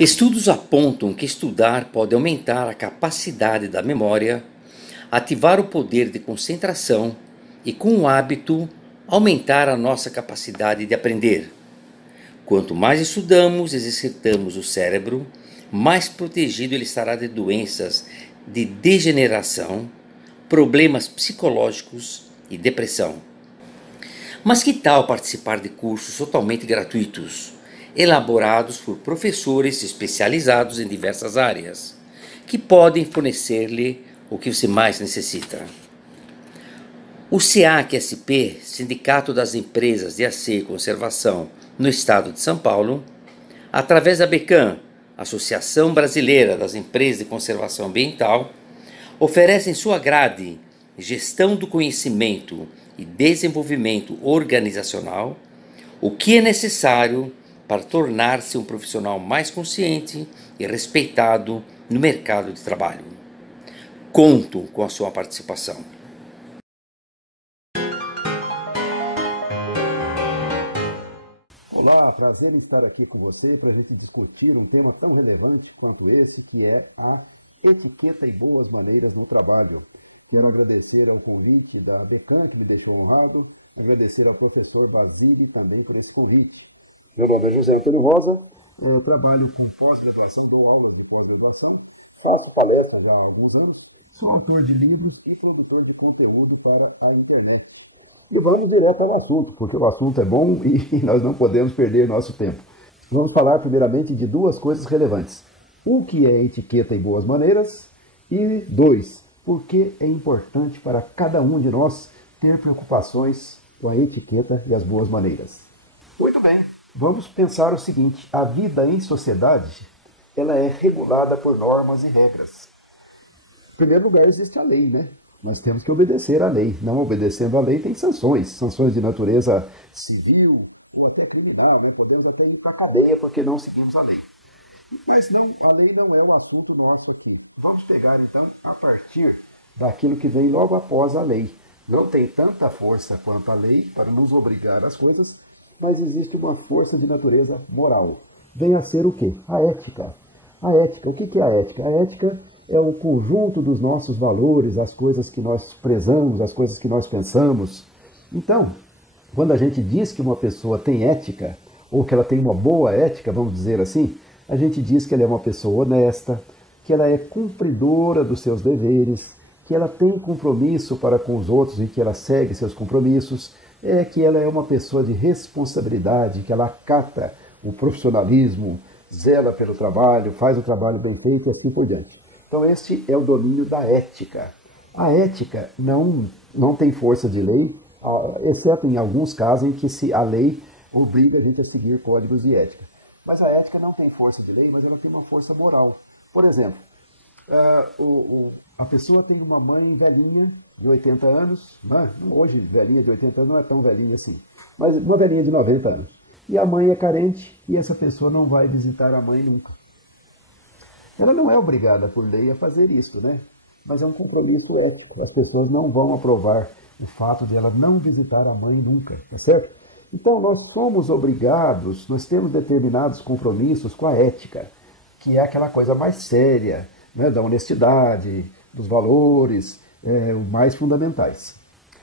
Estudos apontam que estudar pode aumentar a capacidade da memória, ativar o poder de concentração e, com o hábito, aumentar a nossa capacidade de aprender. Quanto mais estudamos e exercitamos o cérebro, mais protegido ele estará de doenças de degeneração, problemas psicológicos e depressão. Mas que tal participar de cursos totalmente gratuitos, elaborados por professores especializados em diversas áreas, que podem fornecer-lhe o que você mais necessita? O SEAC-SP, Sindicato das Empresas de Aceio e Conservação no Estado de São Paulo, através da ABECAM, Associação Brasileira das Empresas de Conservação Ambiental, oferece em sua grade Gestão do Conhecimento e Desenvolvimento Organizacional, o que é necessário para tornar-se um profissional mais consciente e respeitado no mercado de trabalho. Conto com a sua participação. Olá, prazer em estar aqui com você para a gente discutir um tema tão relevante quanto esse, que é a etiqueta e boas maneiras no trabalho. Quero agradecer ao convite da ABECAM, que me deixou honrado, agradecer ao professor Basile também por esse convite. Meu nome é José Antônio Rosa, eu trabalho com pós-graduação, dou aulas de pós-graduação, faço palestras há alguns anos, sou autor de livros e produtor de conteúdo para a internet. E vamos direto ao assunto, porque o assunto é bom e nós não podemos perder nosso tempo. Vamos falar primeiramente de duas coisas relevantes. O que é etiqueta e boas maneiras e dois, por que é importante para cada um de nós ter preocupações com a etiqueta e as boas maneiras. Muito bem, vamos pensar o seguinte, a vida em sociedade, ela é regulada por normas e regras. Em primeiro lugar, existe a lei, né? Nós temos que obedecer à lei. Não obedecendo à lei, tem sanções. Sanções de natureza civil ou até criminal, né? Podemos até ir para a cadeia porque não seguimos a lei. Mas não, a lei não é o assunto nosso aqui. Vamos pegar, então, a partir daquilo que vem logo após a lei. Não tem tanta força quanto a lei para nos obrigar às coisas, mas existe uma força de natureza moral. Vem a ser o quê? A ética. A ética. O que é a ética? A ética é o conjunto dos nossos valores, as coisas que nós prezamos, as coisas que nós pensamos. Então, quando a gente diz que uma pessoa tem ética, ou que ela tem uma boa ética, vamos dizer assim, a gente diz que ela é uma pessoa honesta, que ela é cumpridora dos seus deveres, que ela tem compromisso para com os outros e que ela segue seus compromissos, que ela é uma pessoa de responsabilidade, que ela acata o profissionalismo, zela pelo trabalho, faz o trabalho bem feito e assim por diante. Então este é o domínio da ética. A ética não tem força de lei, exceto em alguns casos em que a lei obriga a gente a seguir códigos de ética. Mas a ética não tem força de lei, mas ela tem uma força moral. Por exemplo, a pessoa tem uma mãe velhinha de 80 anos, né? Hoje velhinha de 80 anos não é tão velhinha assim, mas uma velhinha de 90 anos. E a mãe é carente e essa pessoa não vai visitar a mãe nunca. Ela não é obrigada por lei a fazer isso, né? Mas é um compromisso ético. As pessoas não vão aprovar o fato de ela não visitar a mãe nunca, tá certo? Então nós somos obrigados, nós temos determinados compromissos com a ética, que é aquela coisa mais séria, né? Da honestidade, dos valores, mais fundamentais.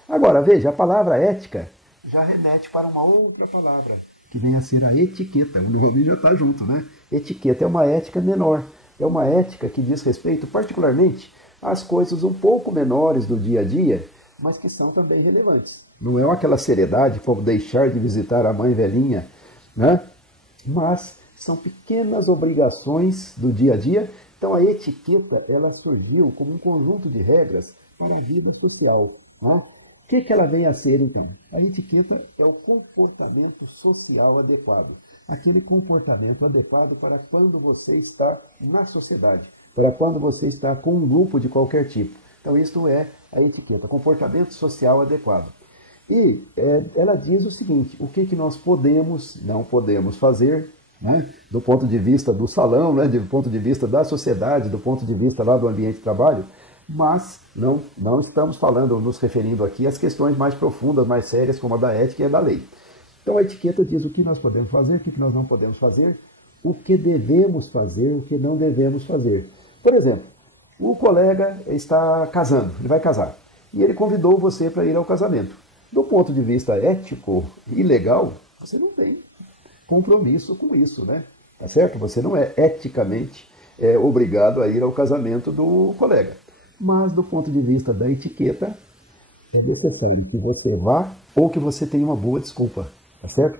Agora, veja, a palavra ética já remete para uma outra palavra, que vem a ser a etiqueta. O nome já está junto, né? Etiqueta é uma ética menor. É uma ética que diz respeito particularmente às coisas um pouco menores do dia a dia, mas que são também relevantes. Não é aquela seriedade como deixar de visitar a mãe velhinha, né? Mas são pequenas obrigações do dia a dia. Então a etiqueta ela surgiu como um conjunto de regras para a vida social. Né? O que ela vem a ser então? A etiqueta é o comportamento social adequado. Aquele comportamento adequado para quando você está na sociedade, para quando você está com um grupo de qualquer tipo. Então, isto é a etiqueta, comportamento social adequado. E ela diz o seguinte, o que nós podemos, não podemos fazer, né, do ponto de vista do salão, né, do ponto de vista da sociedade, do ponto de vista lá do ambiente de trabalho, mas não estamos falando, nos referindo aqui às questões mais profundas, mais sérias, como a da ética e a da lei. Então a etiqueta diz o que nós podemos fazer, o que nós não podemos fazer, o que devemos fazer, o que não devemos fazer. Por exemplo, o colega está casando, ele vai casar, e ele convidou você para ir ao casamento. Do ponto de vista ético e legal, você não tem compromisso com isso, né? Tá certo? Você não é eticamente obrigado a ir ao casamento do colega. Mas do ponto de vista da etiqueta, é necessário que você vá ou que você tenha uma boa desculpa, tá certo?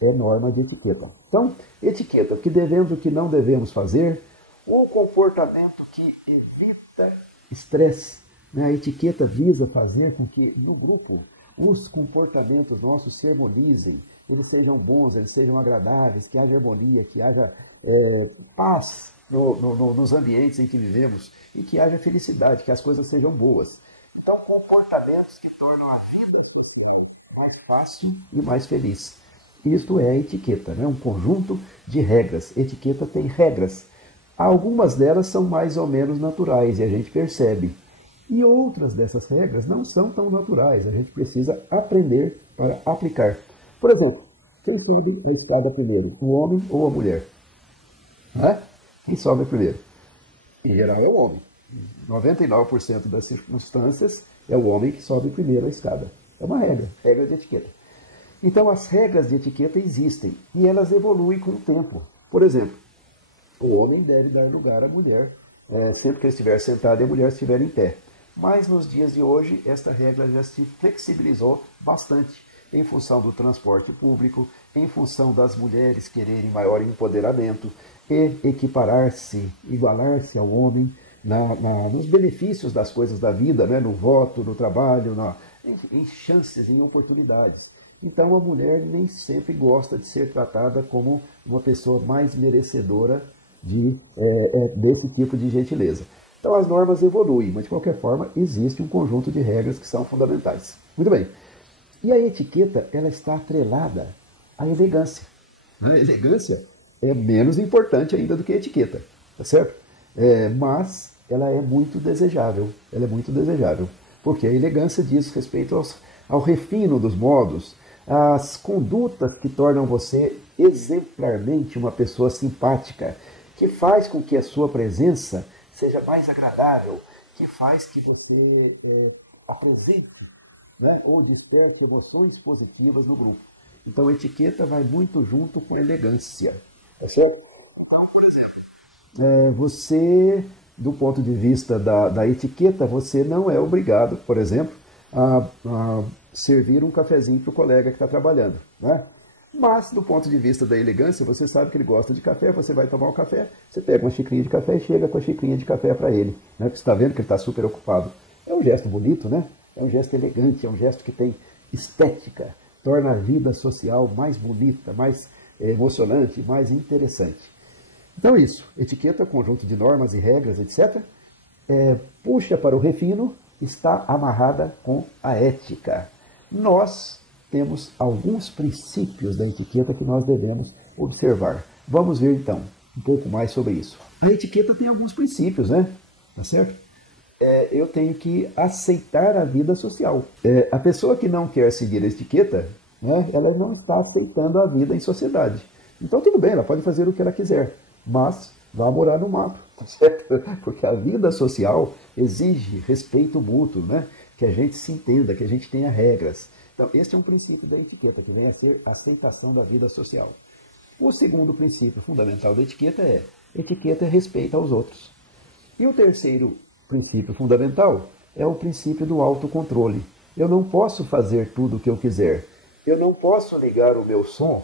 É norma de etiqueta. Então, etiqueta, o que devemos e o que não devemos fazer, o comportamento que evita estresse. Né? A etiqueta visa fazer com que no grupo os comportamentos nossos se harmonizem, eles sejam bons, eles sejam agradáveis, que haja harmonia, que haja paz nos ambientes em que vivemos e que haja felicidade, que as coisas sejam boas. Então, comportamentos que tornam a vida social mais fácil e mais feliz. Isto é a etiqueta, né? Um conjunto de regras. Etiqueta tem regras. Algumas delas são mais ou menos naturais e a gente percebe. E outras dessas regras não são tão naturais. A gente precisa aprender para aplicar. Por exemplo, quem sobe a escada primeiro? O homem ou a mulher? Quem sobe primeiro? Em geral é o homem. 99% das circunstâncias é o homem que sobe primeiro a escada. É uma regra, regra de etiqueta. Então as regras de etiqueta existem e elas evoluem com o tempo. Por exemplo, o homem deve dar lugar à mulher sempre que ele estiver sentado e a mulher estiver em pé. Mas nos dias de hoje, esta regra já se flexibilizou bastante em função do transporte público, em função das mulheres quererem maior empoderamento e equiparar-se, igualar-se ao homem nos benefícios das coisas da vida, né? No voto, no trabalho, em chances, em oportunidades. Então a mulher nem sempre gosta de ser tratada como uma pessoa mais merecedora desse tipo de gentileza. Então as normas evoluem, mas de qualquer forma existe um conjunto de regras que são fundamentais. Muito bem. E a etiqueta, ela está atrelada à elegância. A elegância é menos importante ainda do que a etiqueta, tá certo? Mas ela é muito desejável. Ela é muito desejável. Porque a elegância diz respeito ao refino dos modos, às condutas que tornam você exemplarmente uma pessoa simpática, que faz com que a sua presença seja mais agradável, que faz que você apresente, né, ou desperte emoções positivas no grupo. Então, a etiqueta vai muito junto com a elegância. Tá certo? Então, por exemplo, você, do ponto de vista da etiqueta, você não é obrigado, por exemplo, a servir um cafezinho para o colega que está trabalhando. Né? Mas, do ponto de vista da elegância, você sabe que ele gosta de café, você vai tomar um café, você pega uma xicrinha de café e chega com a xicrinha de café para ele. Né? Porque você está vendo que ele está super ocupado. É um gesto bonito, né? É um gesto elegante, é um gesto que tem estética, torna a vida social mais bonita, mais emocionante, mais interessante. Então isso, etiqueta, conjunto de normas e regras, etc., puxa para o refino, está amarrada com a ética. Nós temos alguns princípios da etiqueta que nós devemos observar. Vamos ver então um pouco mais sobre isso. A etiqueta tem alguns princípios, né? Tá certo? Eu tenho que aceitar a vida social. A pessoa que não quer seguir a etiqueta, né, ela não está aceitando a vida em sociedade. Então tudo bem, ela pode fazer o que ela quiser, mas vá morar no mato, tá certo? Porque a vida social exige respeito mútuo, né? Que a gente se entenda, que a gente tenha regras. Então, este é um princípio da etiqueta, que vem a ser a aceitação da vida social. O segundo princípio fundamental da etiqueta é respeito aos outros. E o terceiro princípio fundamental é o princípio do autocontrole. Eu não posso fazer tudo o que eu quiser. Eu não posso ligar o meu som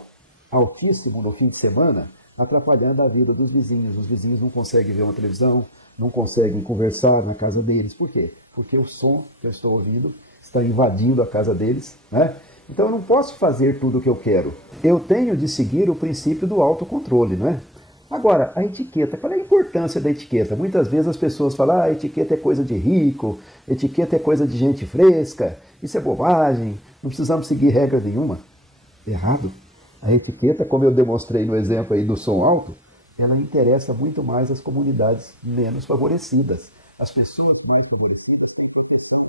altíssimo no fim de semana, atrapalhando a vida dos vizinhos. Os vizinhos não conseguem ver uma televisão, não conseguem conversar na casa deles. Por quê? Porque o som que eu estou ouvindo está invadindo a casa deles, né? Então eu não posso fazer tudo o que eu quero. Eu tenho de seguir o princípio do autocontrole, não é? Agora, a etiqueta, qual é a importância da etiqueta? Muitas vezes as pessoas falam, a etiqueta é coisa de rico, etiqueta é coisa de gente fresca, isso é bobagem, não precisamos seguir regra nenhuma. Errado. A etiqueta, como eu demonstrei no exemplo aí do som alto, ela interessa muito mais as comunidades menos favorecidas. As pessoas mais favorecidas têm proteção.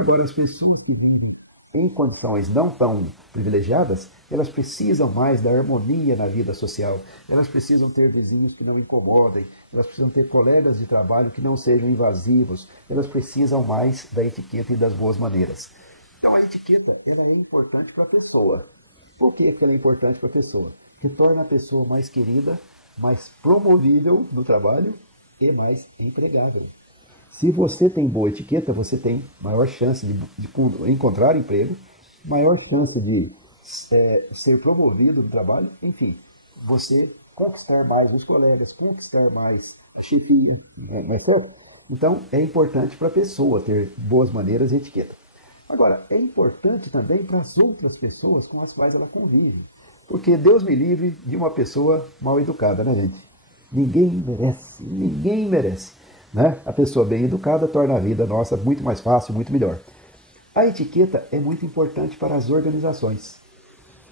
Agora, as pessoas que vivem em condições não tão privilegiadas, elas precisam mais da harmonia na vida social, elas precisam ter vizinhos que não incomodem, elas precisam ter colegas de trabalho que não sejam invasivos, elas precisam mais da etiqueta e das boas maneiras. Então a etiqueta ela é importante para a pessoa. Por que ela é importante para a pessoa? Que torna a pessoa mais querida, mais promovível no trabalho e mais empregável. Se você tem boa etiqueta, você tem maior chance de encontrar emprego, maior chance de ser promovido no trabalho, enfim, você conquistar mais os colegas, conquistar mais a chefia. Então, é importante para a pessoa ter boas maneiras e etiqueta. Agora, é importante também para as outras pessoas com as quais ela convive. Porque Deus me livre de uma pessoa mal educada, né, gente? Ninguém merece. Né? A pessoa bem educada torna a vida nossa muito mais fácil, muito melhor. A etiqueta é muito importante para as organizações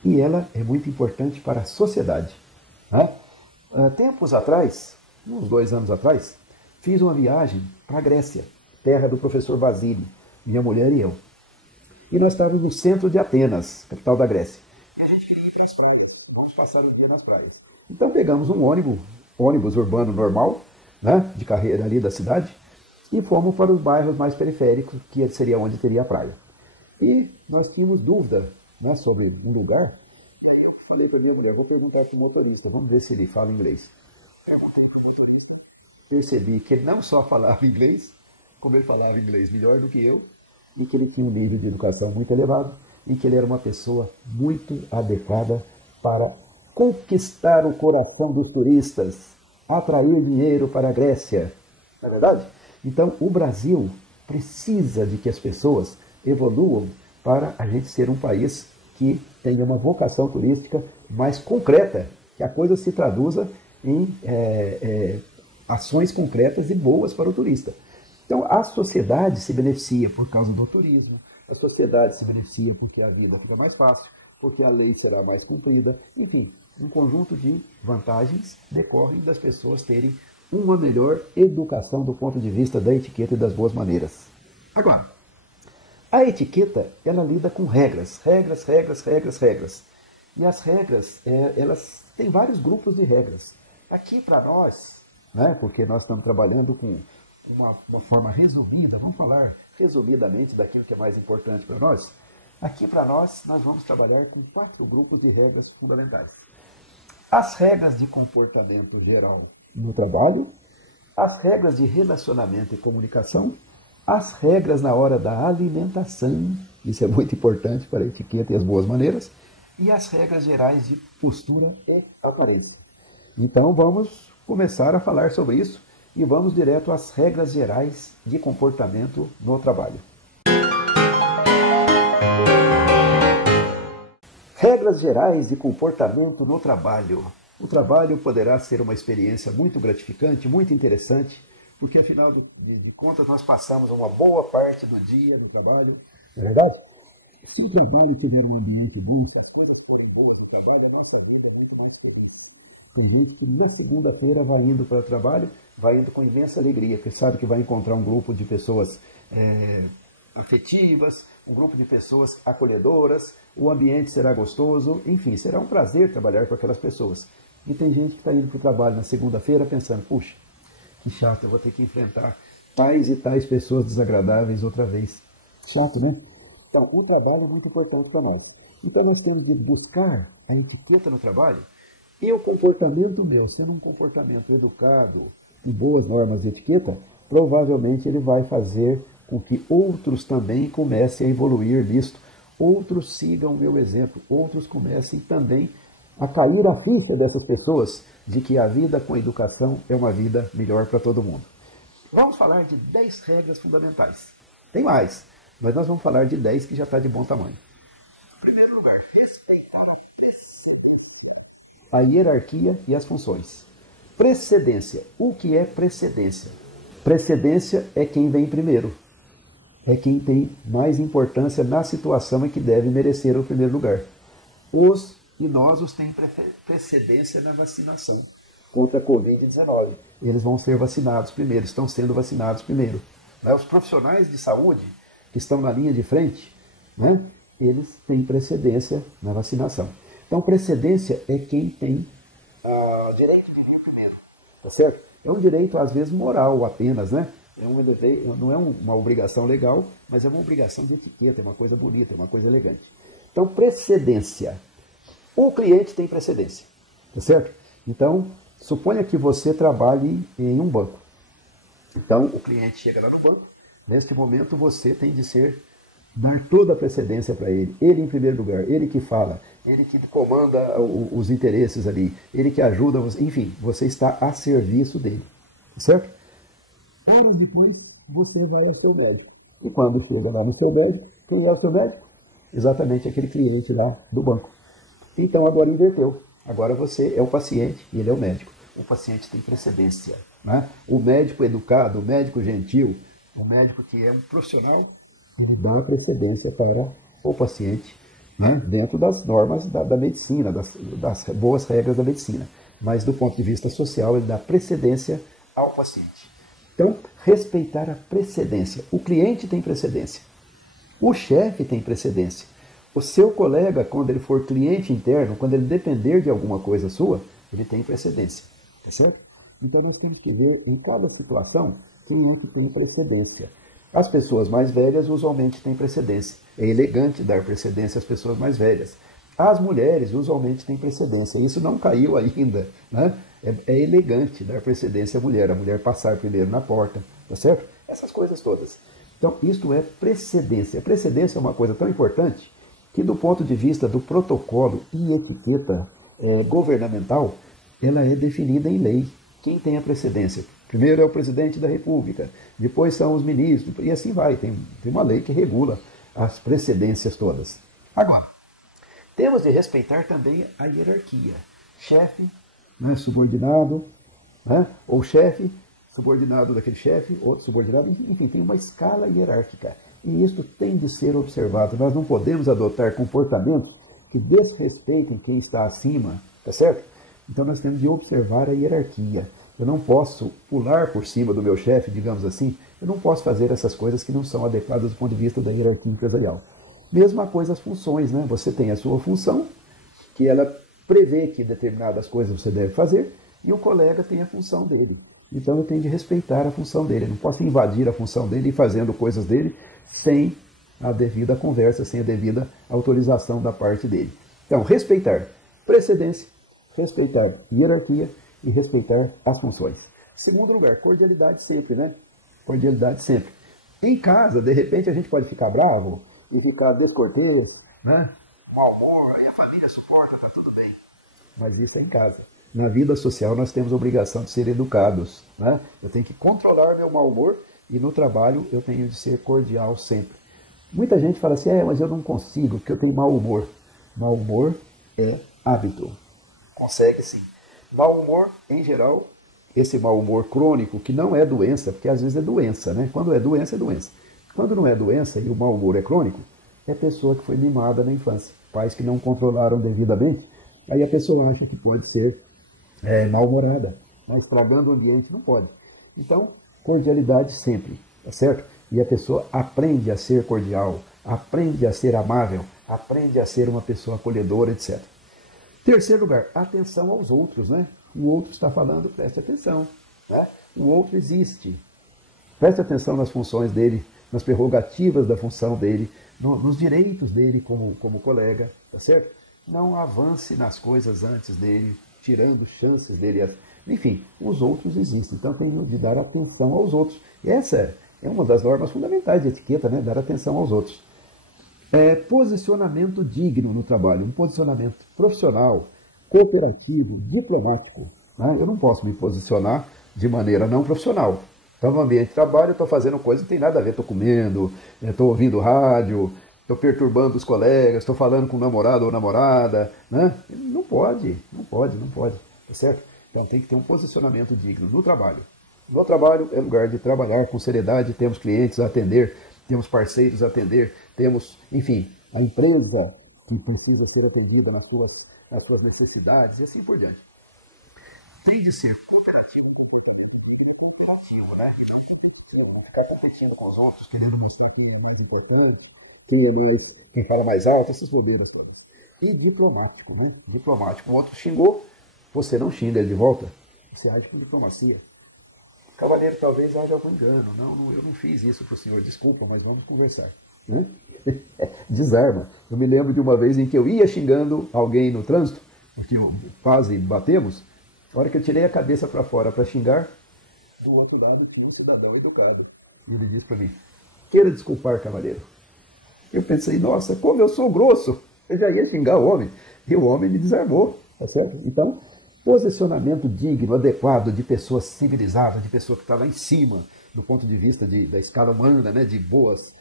e ela é muito importante para a sociedade. Né? Tempos atrás, uns 2 anos atrás, fiz uma viagem para a Grécia, terra do professor Basílio, minha mulher e eu. E nós estávamos no centro de Atenas, capital da Grécia. E a gente queria ir para as praias, vamos passar o dia nas praias. Então pegamos um ônibus urbano normal, né, de carreira ali da cidade, e fomos para os bairros mais periféricos, que seria onde teria a praia. E nós tínhamos dúvida, né, sobre um lugar. E aí eu falei para minha mulher, vou perguntar para o motorista, vamos ver se ele fala inglês. Perguntei para o motorista, percebi que ele não só falava inglês, como ele falava inglês melhor do que eu, e que ele tinha um nível de educação muito elevado, e que ele era uma pessoa muito adequada para conquistar o coração dos turistas, atrair dinheiro para a Grécia. Não é verdade? Então, o Brasil precisa de que as pessoas evoluam para a gente ser um país que tenha uma vocação turística mais concreta, que a coisa se traduza em ações concretas e boas para o turista. Então, a sociedade se beneficia por causa do turismo, a sociedade se beneficia porque a vida fica mais fácil, porque a lei será mais cumprida, enfim, um conjunto de vantagens decorrem das pessoas terem uma melhor educação do ponto de vista da etiqueta e das boas maneiras. Agora, a etiqueta, ela lida com regras. E as regras, elas têm vários grupos de regras. Aqui para nós, né, porque nós estamos trabalhando com uma forma resumida, vamos falar resumidamente daquilo que é mais importante para nós. Aqui para nós vamos trabalhar com 4 grupos de regras fundamentais. As regras de comportamento geral no trabalho, as regras de relacionamento e comunicação, as regras na hora da alimentação, isso é muito importante para a etiqueta e as boas maneiras, e as regras gerais de postura e aparência. Então vamos começar a falar sobre isso e vamos direto às regras gerais de comportamento no trabalho. Regras gerais de comportamento no trabalho. O trabalho poderá ser uma experiência muito gratificante, muito interessante, porque afinal de contas nós passamos uma boa parte do dia no trabalho, não é verdade? Se o trabalho tiver um ambiente bom, se as coisas forem boas no trabalho, a nossa vida é muito mais feliz. Tem gente que na segunda-feira vai indo para o trabalho, vai indo com imensa alegria, porque sabe que vai encontrar um grupo de pessoas afetivas, um grupo de pessoas acolhedoras, o ambiente será gostoso, enfim, será um prazer trabalhar com aquelas pessoas. E tem gente que está indo para o trabalho na segunda-feira pensando, puxa, que chato, eu vou ter que enfrentar tais e tais pessoas desagradáveis outra vez. Chato, né? Então, o trabalho é muito importante para nós. Então, nós temos de buscar a etiqueta no trabalho e o comportamento meu, sendo um comportamento educado e boas normas de etiqueta, provavelmente ele vai fazer com que outros também comecem a evoluir nisto, outros sigam o meu exemplo, outros comecem também a cair a ficha dessas pessoas de que a vida com educação é uma vida melhor para todo mundo. Vamos falar de 10 regras fundamentais. Tem mais, mas nós vamos falar de 10 que já está de bom tamanho. Em primeiro lugar, respeitar a hierarquia e as funções. Precedência. O que é precedência? Precedência é quem vem primeiro. É quem tem mais importância na situação e que deve merecer o primeiro lugar. Os idosos têm precedência na vacinação contra a Covid-19. Eles vão ser vacinados primeiro, estão sendo vacinados primeiro. Os profissionais de saúde que estão na linha de frente, né, eles têm precedência na vacinação. Então, precedência é quem tem direito de vir primeiro, tá certo? É um direito, às vezes, moral apenas, né? Não é uma obrigação legal, mas é uma obrigação de etiqueta, é uma coisa bonita, é uma coisa elegante. Então, precedência. O cliente tem precedência, tá certo? Então, suponha que você trabalhe em um banco. Então, o cliente chega lá no banco, neste momento você tem de dar toda a precedência para ele. Ele em primeiro lugar, ele que fala, ele que comanda os interesses ali, ele que ajuda você, enfim, você está a serviço dele, certo? Anos depois, você vai ao seu médico. E quando chega lá no seu médico, quem é o seu médico? Exatamente aquele cliente lá do banco. Então agora inverteu. Agora você é o paciente e ele é o médico. O paciente tem precedência, né? O médico educado, o médico gentil, o médico que é um profissional, ele dá precedência para o paciente, né? Dentro das normas da medicina, das boas regras da medicina. Mas do ponto de vista social, ele dá precedência ao paciente. Então, respeitar a precedência. O cliente tem precedência. O chefe tem precedência. O seu colega, quando ele for cliente interno, quando ele depender de alguma coisa sua, ele tem precedência. Tá certo? Então, nós temos que ver em cada situação quem é que tem precedência. As pessoas mais velhas usualmente têm precedência. É elegante dar precedência às pessoas mais velhas. As mulheres usualmente têm precedência. Isso não caiu ainda, né? É elegante dar precedência à mulher. A mulher passar primeiro na porta, tá certo? Essas coisas todas. Então, isto é precedência. A precedência é uma coisa tão importante que, do ponto de vista do protocolo e etiqueta governamental, ela é definida em lei. Quem tem a precedência? Primeiro é o presidente da República, depois são os ministros, e assim vai. Tem uma lei que regula as precedências todas. Agora, temos de respeitar também a hierarquia. Chefe, né, subordinado, né, ou chefe, subordinado daquele chefe, outro subordinado, enfim, tem uma escala hierárquica. E isso tem de ser observado. Nós não podemos adotar comportamentos que desrespeitem quem está acima, tá certo? Então nós temos de observar a hierarquia. Eu não posso pular por cima do meu chefe, digamos assim. Eu não posso fazer essas coisas que não são adequadas do ponto de vista da hierarquia empresarial. Mesma coisa as funções, né? Você tem a sua função, que ela prevê que determinadas coisas você deve fazer, e o colega tem a função dele. Então eu tenho de respeitar a função dele. Eu não posso invadir a função dele e ir fazendo coisas dele sem a devida conversa, sem a devida autorização da parte dele. Então, respeitar precedência, respeitar hierarquia e respeitar as funções. Segundo lugar, cordialidade sempre, né? Cordialidade sempre. Em casa, de repente, a gente pode ficar bravo e ficar descortês, né? Mau humor, e a família suporta, tá tudo bem. Mas isso é em casa. Na vida social, nós temos a obrigação de ser educados, né? Eu tenho que controlar meu mau humor e no trabalho eu tenho de ser cordial sempre. Muita gente fala assim, mas eu não consigo, porque eu tenho mau humor. Mau humor é hábito. Consegue sim. Mau humor, em geral, esse mau humor crônico, que não é doença, porque às vezes é doença, né? Quando é doença, é doença. Quando não é doença e o mau humor é crônico, é pessoa que foi mimada na infância. Pais que não controlaram devidamente, aí a pessoa acha que pode ser mal-humorada, mas estragando o ambiente não pode. Então, cordialidade sempre, tá certo? E a pessoa aprende a ser cordial, aprende a ser amável, aprende a ser uma pessoa acolhedora, etc. Terceiro lugar, atenção aos outros, né? O outro está falando, preste atenção, né? O outro existe. Preste atenção nas funções dele, nas prerrogativas da função dele, nos direitos dele como colega, tá certo? Não avance nas coisas antes dele, tirando chances dele. Enfim, os outros existem, então tem de dar atenção aos outros. Essa é uma das normas fundamentais de etiqueta, né? Dar atenção aos outros. Posicionamento digno no trabalho, um posicionamento profissional, cooperativo, diplomático. Né? Eu não posso me posicionar de maneira não profissional. Então, no ambiente de trabalho, eu estou fazendo coisa que não tem nada a ver, estou comendo, estou ouvindo rádio, estou perturbando os colegas, estou falando com o namorado ou namorada. Né? Não pode, tá certo? Então, tem que ter um posicionamento digno no trabalho. No trabalho é lugar de trabalhar com seriedade, temos clientes a atender, temos parceiros a atender, temos, enfim, a empresa que precisa ser atendida nas suas necessidades e assim por diante. Tem de ser cooperativo, comportamento digno e cooperativo, né? Então tem que ficar competindo com os outros, querendo mostrar quem é mais importante, quem fala mais alto, essas bobeiras todas. E diplomático, né? Diplomático. O outro xingou, você não xinga ele de volta, você age com diplomacia. Cavaleiro, talvez haja algum engano. Não, eu não fiz isso para o senhor, desculpa, mas vamos conversar. Né? Desarma. Eu me lembro de uma vez em que eu ia xingando alguém no trânsito, que quase batemos, na hora que eu tirei a cabeça para fora para xingar, do outro lado tinha um cidadão educado. E ele disse para mim, queira desculpar, cavaleiro. Eu pensei, nossa, como eu sou grosso, eu já ia xingar o homem. E o homem me desarmou, tá certo? Então, posicionamento digno, adequado de pessoa civilizada, de pessoa que está lá em cima, do ponto de vista da escala humana, né, de boas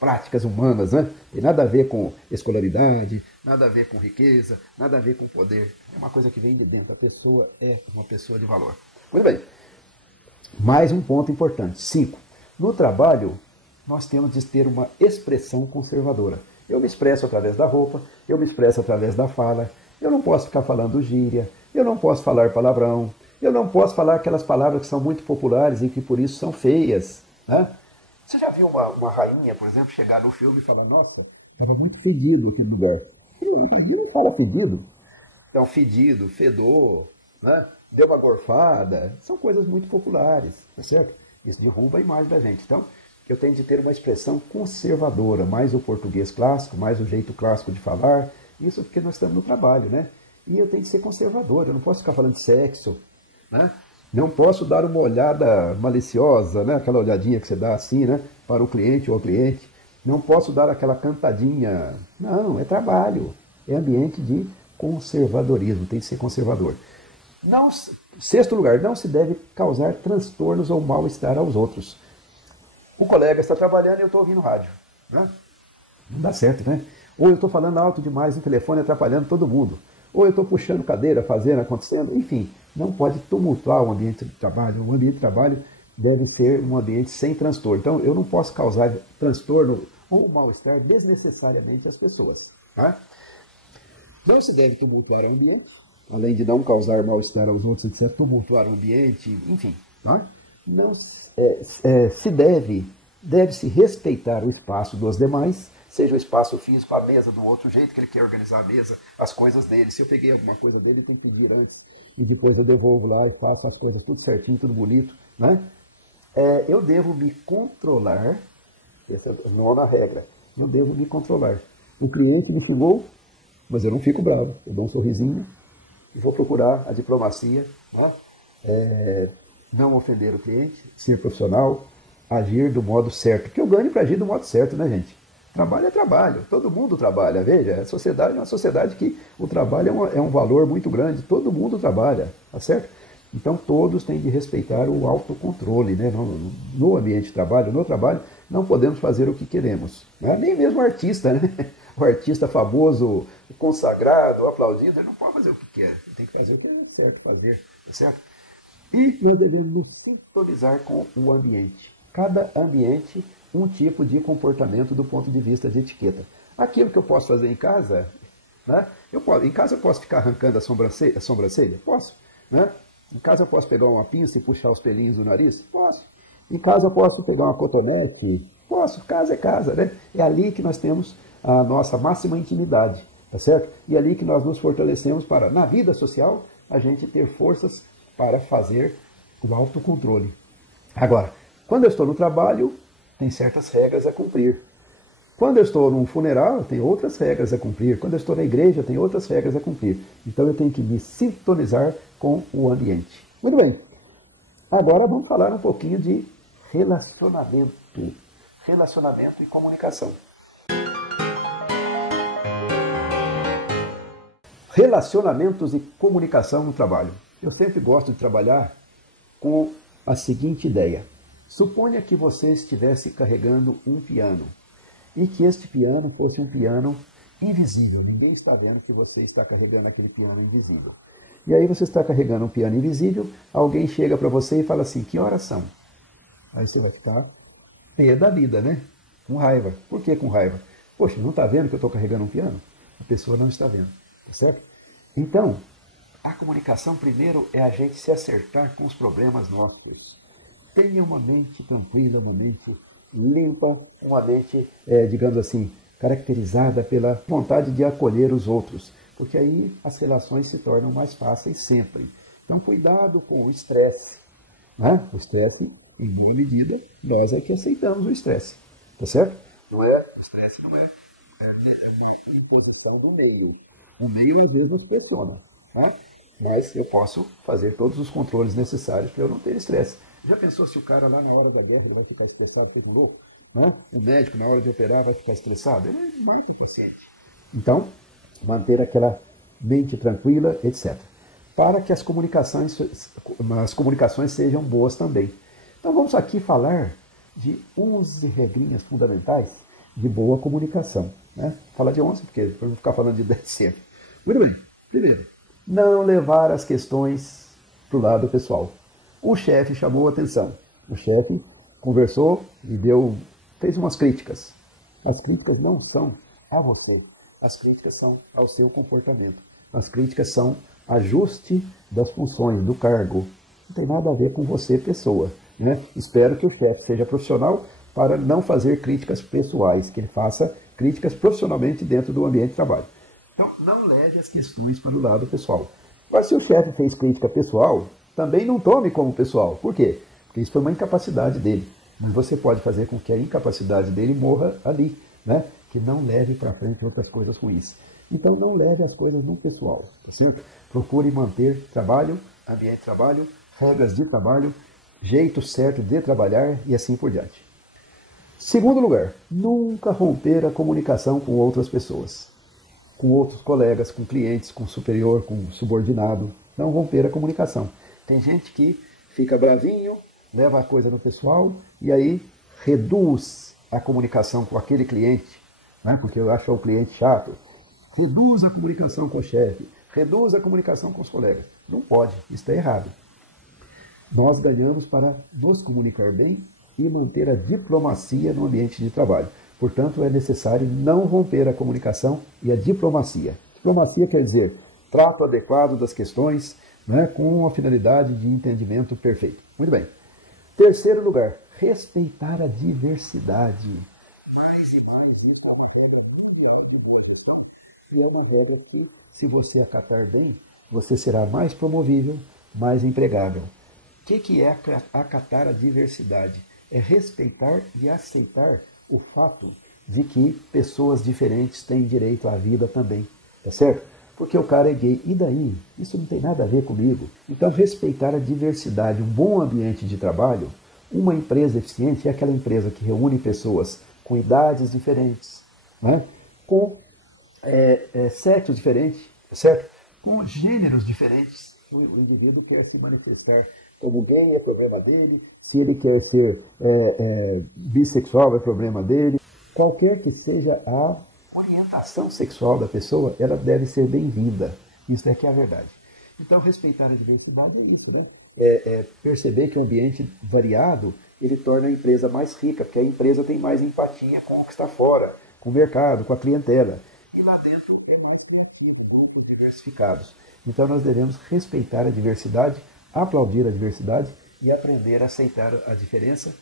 práticas humanas, né? Tem nada a ver com escolaridade, nada a ver com riqueza, nada a ver com poder. É uma coisa que vem de dentro. A pessoa é uma pessoa de valor. Muito bem. Mais um ponto importante. 5. No trabalho, nós temos de ter uma expressão conservadora. Eu me expresso através da roupa, eu me expresso através da fala, eu não posso ficar falando gíria, eu não posso falar palavrão, eu não posso falar aquelas palavras que são muito populares e que por isso são feias. Né? Você já viu uma rainha, por exemplo, chegar no filme e falar, nossa, estava muito fedido aquele lugar. E não fala fedido. Então, fedido, fedor, né? Deu uma gorfada, são coisas muito populares, tá certo? Isso derruba a imagem da gente. Então, eu tenho de ter uma expressão conservadora, mais o português clássico, mais o jeito clássico de falar, isso porque nós estamos no trabalho, né? E eu tenho que ser conservador, eu não posso ficar falando de sexo, né? Não posso dar uma olhada maliciosa, né? Aquela olhadinha que você dá assim, né? Para o cliente ou ao cliente. Não posso dar aquela cantadinha. Não, é trabalho, é ambiente de conservadorismo, tem que ser conservador. Não, 6º lugar, não se deve causar transtornos ou mal-estar aos outros. O colega está trabalhando e eu estou ouvindo rádio. Né? Não dá certo, né? Ou eu estou falando alto demais no telefone, atrapalhando todo mundo. Ou eu estou puxando cadeira, fazendo, acontecendo. Enfim, não pode tumultuar o ambiente de trabalho. O ambiente de trabalho deve ser um ambiente sem transtorno. Então, eu não posso causar transtorno ou mal-estar desnecessariamente às pessoas. Tá? Não se deve tumultuar o ambiente, além de não causar mal-estar aos outros, etc., tumultuar o ambiente, enfim. Tá? Não se deve-se respeitar o espaço dos demais, seja o espaço físico, a mesa do outro, o jeito que ele quer organizar a mesa, as coisas dele. Se eu peguei alguma coisa dele, tem que pedir antes, e depois eu devolvo lá e faço as coisas tudo certinho, tudo bonito. Né? Eu devo me controlar, essa é a 9ª regra, eu devo me controlar. O cliente me xingou, mas eu não fico bravo, eu dou um sorrisinho, e vou procurar a diplomacia, né? Não ofender o cliente, ser profissional, agir do modo certo. Porque eu ganho para agir do modo certo, né, gente? Trabalho é trabalho, todo mundo trabalha, veja, a sociedade é uma sociedade que o trabalho é um valor muito grande, todo mundo trabalha, tá certo? Então todos têm de respeitar o autocontrole, né? No ambiente de trabalho, no trabalho, não podemos fazer o que queremos, né? Nem mesmo o artista, né? O artista famoso, consagrado, aplaudido, ele não pode fazer o que quer, ele tem que fazer o que é certo fazer, tá certo? E nós devemos nos sintonizar com o ambiente. Cada ambiente, um tipo de comportamento do ponto de vista de etiqueta. Aquilo que eu posso fazer em casa, né? Em casa eu posso ficar arrancando a sobrancelha? Posso. Né? Em casa eu posso pegar uma pinça e puxar os pelinhos do nariz? Posso. Em casa eu posso pegar uma cotonete? Posso. Casa é casa, né? É ali que nós temos a nossa máxima intimidade, tá certo? E é ali que nós nos fortalecemos para, na vida social, a gente ter forças para fazer o autocontrole. Agora, quando eu estou no trabalho, tem certas regras a cumprir. Quando eu estou num funeral, tem outras regras a cumprir. Quando eu estou na igreja, tem outras regras a cumprir. Então eu tenho que me sintonizar com o ambiente. Muito bem. Agora vamos falar um pouquinho de relacionamento. Relacionamento e comunicação. Relacionamentos e comunicação no trabalho. Eu sempre gosto de trabalhar com a seguinte ideia. Suponha que você estivesse carregando um piano e que este piano fosse um piano invisível. Ninguém está vendo que você está carregando aquele piano invisível. E aí você está carregando um piano invisível, alguém chega para você e fala assim, que horas são? Aí você vai ficar pé da vida, né? Com raiva. Por que com raiva? Poxa, não está vendo que eu estou carregando um piano? A pessoa não está vendo, tá certo? Então, a comunicação primeiro é a gente se acertar com os problemas nossos. Tenha uma mente tranquila, uma mente limpa, uma mente, digamos assim, caracterizada pela vontade de acolher os outros, porque aí as relações se tornam mais fáceis sempre. Então, cuidado com o estresse. Né? O estresse, em boa medida, nós é que aceitamos o estresse. Tá certo? O estresse não é uma imposição do meio. O meio, às vezes, nos pressiona. Tá? Mas eu posso fazer todos os controles necessários para eu não ter estresse. Já pensou se o cara lá na hora da guerra vai ficar estressado, feito um louco? Não? O médico, na hora de operar, vai ficar estressado? Ele mata o paciente. Então, manter aquela mente tranquila, etc. Para que as comunicações sejam boas também. Então, vamos aqui falar de 11 regrinhas fundamentais de boa comunicação. Né? Falar de 11, porque para não ficar falando de 10 sempre. Muito bem. Primeiro, não levar as questões para o lado pessoal. O chefe chamou a atenção. O chefe conversou e fez umas críticas. As críticas não são a você. As críticas são ao seu comportamento. As críticas são ajuste das funções, do cargo. Não tem nada a ver com você, pessoa. Né? Espero que o chefe seja profissional para não fazer críticas pessoais, que ele faça críticas profissionalmente dentro do ambiente de trabalho. Então, não leve as questões para o lado pessoal. Mas se o chefe fez crítica pessoal, também não tome como pessoal. Por quê? Porque isso foi uma incapacidade dele. Mas você pode fazer com que a incapacidade dele morra ali, né? Que não leve para frente outras coisas ruins. Então, não leve as coisas no pessoal, tá certo? Procure manter trabalho, ambiente de trabalho, regras de trabalho, jeito certo de trabalhar e assim por diante. Segundo lugar, nunca romper a comunicação com outras pessoas. Com outros colegas, com clientes, com superior, com subordinado. Não romper a comunicação. Tem gente que fica bravinho, leva a coisa no pessoal e aí reduz a comunicação com aquele cliente, né? Porque eu acho o cliente chato. Reduz a comunicação com o chefe, reduz a comunicação com os colegas. Não pode, isso está errado. Nós ganhamos para nos comunicar bem e manter a diplomacia no ambiente de trabalho. Portanto, é necessário não romper a comunicação e a diplomacia. Diplomacia quer dizer trato adequado das questões, né, com a finalidade de entendimento perfeito. Muito bem. Terceiro lugar, respeitar a diversidade. Mais e mais, isso é uma regra mundial de boa gestão. E é uma regra que, se você acatar bem, você será mais promovível, mais empregável. O que é acatar a diversidade? É respeitar e aceitar o fato de que pessoas diferentes têm direito à vida também, tá certo? Porque o cara é gay, e daí? Isso não tem nada a ver comigo. Então, respeitar a diversidade, um bom ambiente de trabalho, uma empresa eficiente é aquela empresa que reúne pessoas com idades diferentes, né? Com sexos diferentes, certo? Com gêneros diferentes. O indivíduo quer se manifestar como gay, é problema dele. Se ele quer ser bissexual, é problema dele. Qualquer que seja a orientação sexual da pessoa, ela deve ser bem-vinda. Isso é que é a verdade. Então, respeitar a diversidade é isso, né? Perceber que o ambiente variado, ele torna a empresa mais rica, porque a empresa tem mais empatia com o que está fora, com o mercado, com a clientela. E lá dentro é mais criativo, grupos diversificados. Então, nós devemos respeitar a diversidade, aplaudir a diversidade e aprender a aceitar a diferença,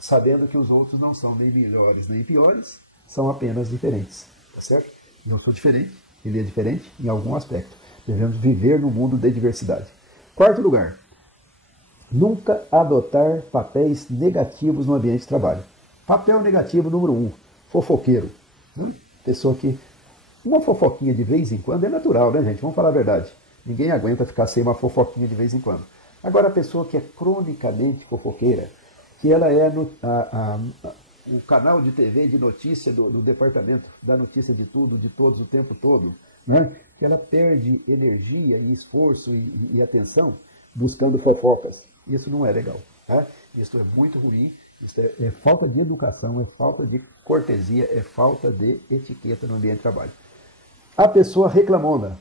sabendo que os outros não são nem melhores nem piores, são apenas diferentes. Tá certo? Eu sou diferente, ele é diferente em algum aspecto. Devemos viver no mundo de diversidade. Quarto lugar, nunca adotar papéis negativos no ambiente de trabalho. Papel negativo número 1, fofoqueiro. Pessoa que... Uma fofoquinha de vez em quando é natural, né, gente? Vamos falar a verdade. Ninguém aguenta ficar sem uma fofoquinha de vez em quando. Agora, a pessoa que é cronicamente fofoqueira, que ela é o canal de TV de notícia do departamento, da notícia de tudo, de todos, o tempo todo, né? Que ela perde energia e esforço e atenção buscando fofocas. Isso não é legal. Tá? Isso é muito ruim, isso é falta de educação, é falta de cortesia, é falta de etiqueta no ambiente de trabalho. A pessoa reclamona,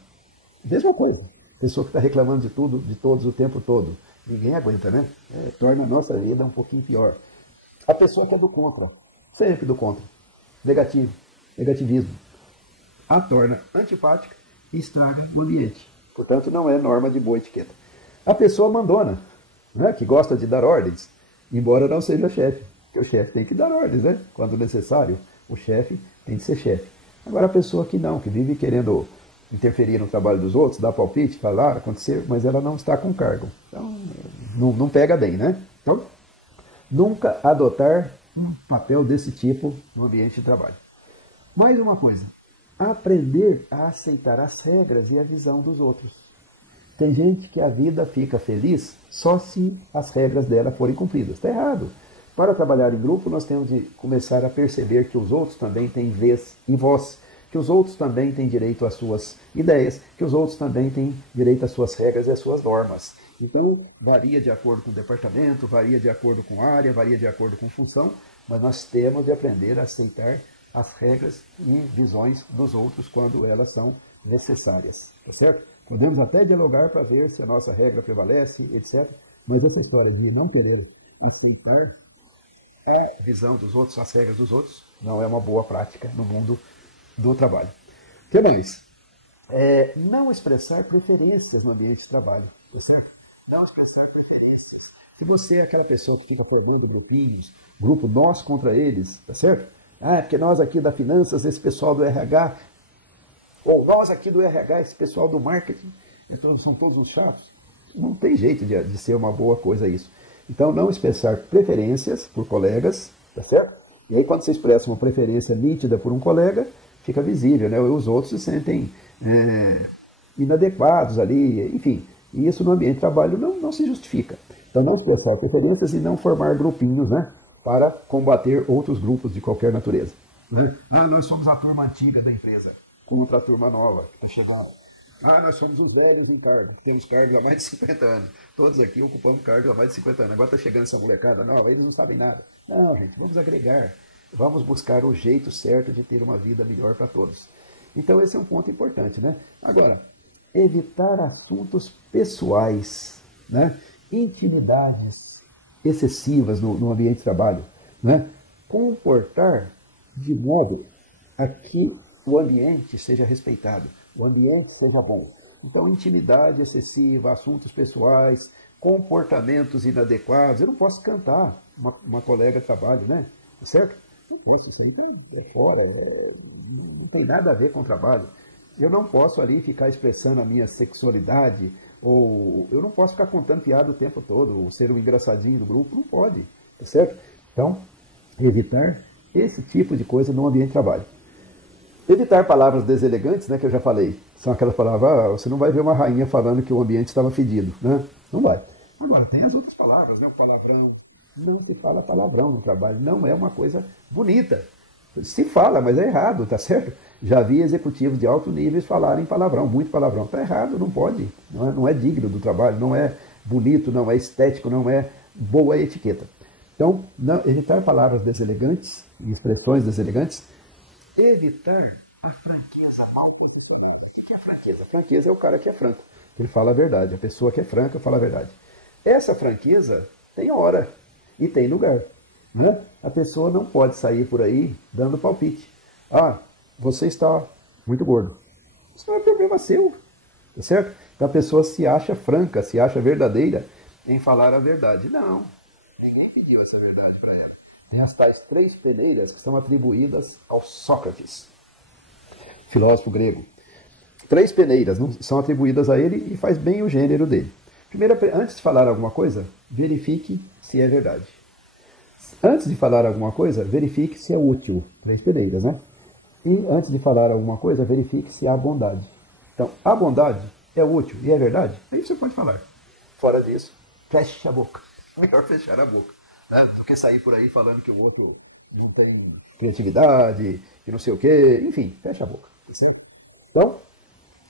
mesma coisa. Pessoa que está reclamando de tudo, de todos, o tempo todo. Ninguém aguenta, né? Torna a nossa vida um pouquinho pior. A pessoa que é do contra, sempre do contra. Negativismo. A torna antipática e estraga o ambiente. Portanto, não é norma de boa etiqueta. A pessoa mandona, né? Que gosta de dar ordens, embora não seja chefe. Porque o chefe tem que dar ordens, né? Quando necessário. O chefe tem de ser chefe. Agora a pessoa que não, que vive querendo interferir no trabalho dos outros, dar palpite, falar, acontecer, mas ela não está com cargo. Então, não pega bem, né? Então, nunca adotar um papel desse tipo no ambiente de trabalho. Mais uma coisa, aprender a aceitar as regras e a visão dos outros. Tem gente que a vida fica feliz só se as regras dela forem cumpridas. Está errado. Para trabalhar em grupo, nós temos de começar a perceber que os outros também têm vez e voz, que os outros também têm direito às suas ideias, que os outros também têm direito às suas regras e às suas normas. Então, varia de acordo com o departamento, varia de acordo com a área, varia de acordo com função, mas nós temos de aprender a aceitar as regras e visões dos outros quando elas são necessárias, tá certo? Podemos até dialogar para ver se a nossa regra prevalece, etc. Mas essa história de não querer aceitar a visão dos outros, as regras dos outros, não é uma boa prática no mundo do trabalho. O que mais? Não expressar preferências no ambiente de trabalho. Tá certo? Não expressar preferências. Se você é aquela pessoa que fica formando grupinhos, grupo nós contra eles, tá certo? Porque nós aqui da finanças, esse pessoal do RH, ou nós aqui do RH, esse pessoal do marketing, então são todos os chatos. Não tem jeito de ser uma boa coisa isso. Então, não expressar preferências por colegas, tá certo? E aí, quando você expressa uma preferência nítida por um colega, fica visível, né? Os outros se sentem inadequados ali, enfim. E isso no ambiente de trabalho não se justifica. Então, não expressar preferências e não formar grupinhos, né? Para combater outros grupos de qualquer natureza. Né? Nós somos a turma antiga da empresa contra a turma nova que está chegando. Nós somos os velhos em cargo, temos cargos há mais de 50 anos. Todos aqui ocupamos cargos há mais de 50 anos. Agora está chegando essa molecada nova, eles não sabem nada. Não, gente, vamos agregar. Vamos buscar o jeito certo de ter uma vida melhor para todos. Então esse é um ponto importante, né? Agora, evitar assuntos pessoais, né? Intimidades excessivas no ambiente de trabalho, né? Comportar de modo a que o ambiente seja respeitado, o ambiente seja bom. Então, intimidade excessiva, assuntos pessoais, comportamentos inadequados. Eu não posso cantar uma colega de trabalho, né? Certo? Isso é fora, não tem nada a ver com o trabalho. Eu não posso ali ficar expressando a minha sexualidade, ou eu não posso ficar contando piada o tempo todo, ou ser o engraçadinho do grupo, não pode, tá certo? Então, evitar esse tipo de coisa no ambiente de trabalho. Evitar palavras deselegantes, né, que eu já falei. São aquelas palavras, você não vai ver uma rainha falando que o ambiente estava fedido, né? Não vai. Agora, tem as outras palavras, né? O palavrão. Não se fala palavrão no trabalho, não é uma coisa bonita. Se fala, mas é errado, tá certo? Já vi executivos de alto nível falarem palavrão, muito palavrão. Tá errado, não pode. Não é digno do trabalho, não é bonito, não é estético, não é boa etiqueta. Então, evitar palavras deselegantes e expressões deselegantes. Evitar a franqueza mal posicionada. O que é a franqueza? A franqueza é o cara que é franco. Ele fala a verdade. A pessoa que é franca fala a verdade. Essa franqueza tem hora e tem lugar. Né? A pessoa não pode sair por aí dando palpite. Você está muito gordo. Isso não é problema seu. Tá certo? Então a pessoa se acha franca, se acha verdadeira em falar a verdade. Não. Ninguém pediu essa verdade para ela. Tem as tais 3 peneiras que são atribuídas ao Sócrates, filósofo grego. 3 peneiras são atribuídas a ele e faz bem o gênero dele. Primeiro, antes de falar alguma coisa, verifique se é verdade. Antes de falar alguma coisa, verifique se é útil. 3 peneiras, né? E antes de falar alguma coisa, verifique se há bondade. Então, a bondade é útil e é verdade? Aí você pode falar. Fora disso, feche a boca. Melhor fechar a boca. Né? Do que sair por aí falando que o outro não tem criatividade, que não sei o quê, enfim, fecha a boca. Então,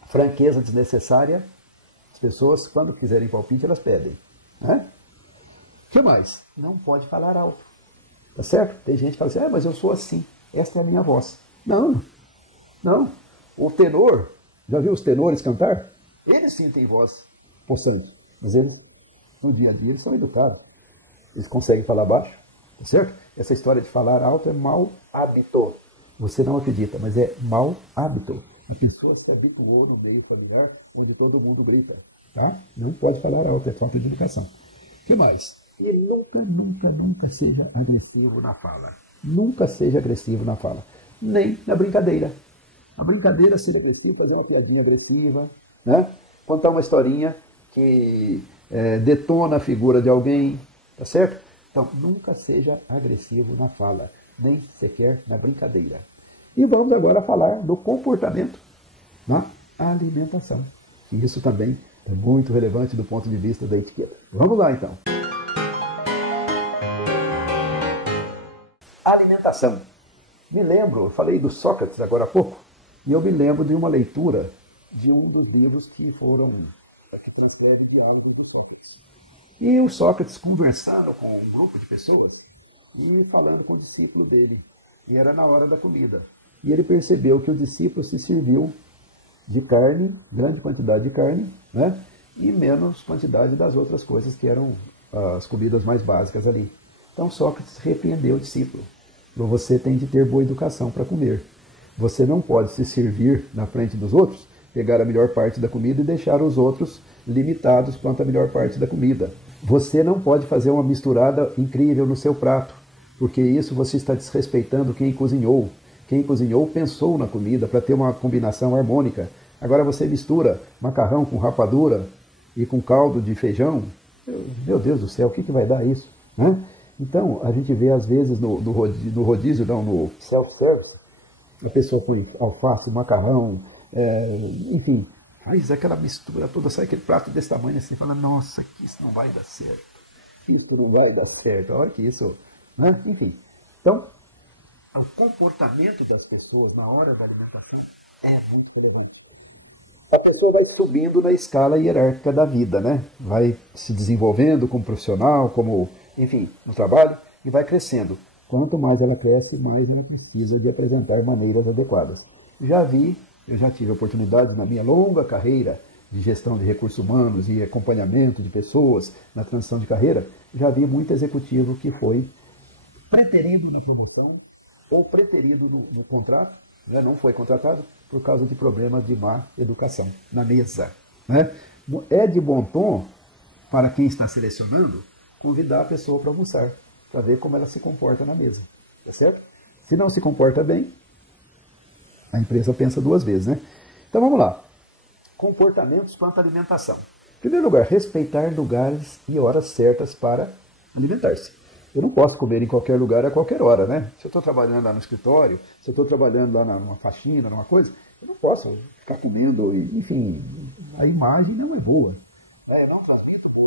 franqueza desnecessária, as pessoas, quando quiserem palpite, elas pedem. Né? O que mais? Não pode falar alto. Tá certo? Tem gente que fala assim, mas eu sou assim, esta é a minha voz. Não. O tenor, já viu os tenores cantar? Eles sim têm voz possante, mas eles, no dia a dia, eles são educados. Eles conseguem falar baixo, tá certo? Essa história de falar alto é mau hábito. Você não acredita, mas é mau hábito. A pessoa se habituou no meio familiar, onde todo mundo grita, tá? Não pode falar alto, é falta de educação. O que mais? E nunca seja agressivo na fala. Nunca seja agressivo na fala. nem na brincadeira. A brincadeira ser agressiva, fazer uma piadinha agressiva, né? Contar uma historinha que detona a figura de alguém, tá certo? Então, nunca seja agressivo na fala, nem sequer na brincadeira. E vamos agora falar do comportamento na alimentação. E isso também é muito relevante do ponto de vista da etiqueta. Vamos lá, então. Alimentação. Me lembro, eu falei do Sócrates agora há pouco, e eu me lembro de uma leitura de um dos livros que transcreve diálogos do Sócrates. E o Sócrates conversando com um grupo de pessoas e falando com o discípulo dele. E era na hora da comida. E ele percebeu que o discípulo se serviu de carne, grande quantidade de carne, né? E menos quantidade das outras coisas que eram as comidas mais básicas ali. Então Sócrates repreendeu o discípulo. Você tem de ter boa educação para comer. Você não pode se servir na frente dos outros, pegar a melhor parte da comida e deixar os outros limitados quanto à melhor parte da comida. Você não pode fazer uma misturada incrível no seu prato, porque isso você está desrespeitando quem cozinhou. Quem cozinhou pensou na comida para ter uma combinação harmônica. Agora você mistura macarrão com rapadura e com caldo de feijão. Meu Deus do céu, o que vai dar isso? Né? Então, a gente vê às vezes no rodízio, não, no self-service, a pessoa põe alface, macarrão, enfim, faz aquela mistura toda, sai aquele prato desse tamanho assim, fala, nossa, isso não vai dar certo. Isso não vai dar certo. Olha que isso, né? Enfim. Então, o comportamento das pessoas na hora da alimentação é muito relevante. A pessoa vai subindo na escala hierárquica da vida, né? Vai se desenvolvendo como profissional, como, enfim, no trabalho, e vai crescendo. Quanto mais ela cresce, mais ela precisa de apresentar maneiras adequadas. Eu já tive oportunidades na minha longa carreira de gestão de recursos humanos e acompanhamento de pessoas na transição de carreira, já vi muito executivo que foi preterido na promoção ou preterido no contrato, né? Não foi contratado por causa de problemas de má educação na mesa. Né? É de bom tom para quem está selecionando convidar a pessoa para almoçar, para ver como ela se comporta na mesa. Tá certo? Se não se comporta bem, a empresa pensa duas vezes, né? Então vamos lá. Comportamentos quanto à alimentação. Em primeiro lugar, respeitar lugares e horas certas para alimentar-se. Eu não posso comer em qualquer lugar a qualquer hora, né? Se eu estou trabalhando lá no escritório, se eu estou trabalhando lá numa faxina, numa coisa, eu não posso ficar comendo, enfim, a imagem não é boa. Não transmito bem.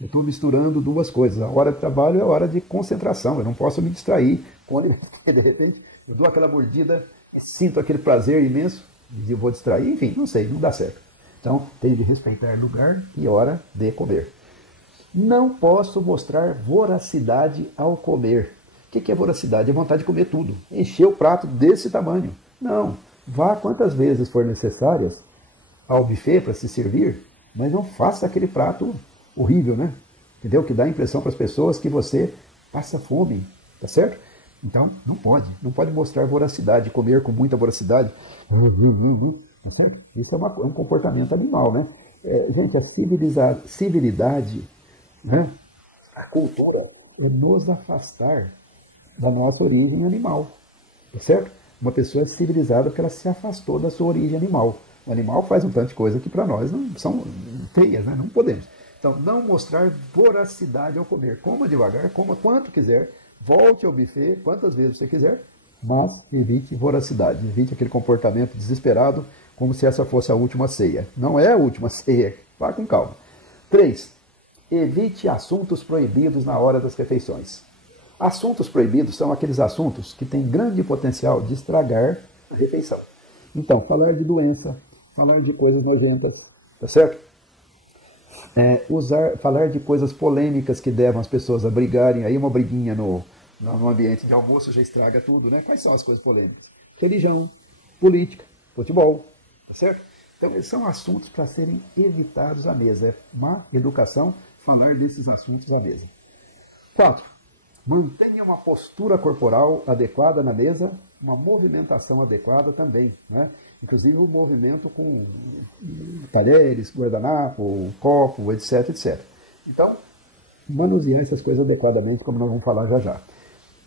Eu estou misturando duas coisas. A hora de trabalho é a hora de concentração. Eu não posso me distrair com alimento, porque de repente eu dou aquela mordida, sinto aquele prazer imenso, e eu vou distrair, enfim, não sei, não dá certo. Então, tem de respeitar lugar e hora de comer. Não posso mostrar voracidade ao comer. O que é voracidade? É vontade de comer tudo. Encher o prato desse tamanho. Não. Vá quantas vezes for necessárias ao buffet para se servir, mas não faça aquele prato horrível, né? Entendeu? Que dá a impressão para as pessoas que você passa fome. Tá certo? Então, não pode mostrar voracidade, comer com muita voracidade. Tá certo? Isso é um comportamento animal, né? Gente, a civilidade, né? A cultura é nos afastar da nossa origem animal. Tá certo? Uma pessoa é civilizada porque ela se afastou da sua origem animal. O animal faz um tanto de coisa que para nós não são feias, né? Não podemos. Então, não mostrar voracidade ao comer. Coma devagar, coma quanto quiser. Volte ao buffet quantas vezes você quiser, mas evite voracidade, evite aquele comportamento desesperado, como se essa fosse a última ceia. Não é a última ceia, vá com calma. 3. Evite assuntos proibidos na hora das refeições. Assuntos proibidos são aqueles assuntos que têm grande potencial de estragar a refeição. Então, falar de doença, falar de coisas nojentas, tá certo? Falar de coisas polêmicas que levam as pessoas a brigarem, aí uma briguinha no ambiente de almoço já estraga tudo, né? Quais são as coisas polêmicas? Religião, política, futebol, tá certo? Então, esses são assuntos para serem evitados à mesa. É má educação falar desses assuntos à mesa. 4. Mantenha uma postura corporal adequada na mesa, uma movimentação adequada também, né? Inclusive o movimento com talheres, guardanapo, copo, etc, etc. Então, manusear essas coisas adequadamente, como nós vamos falar já já.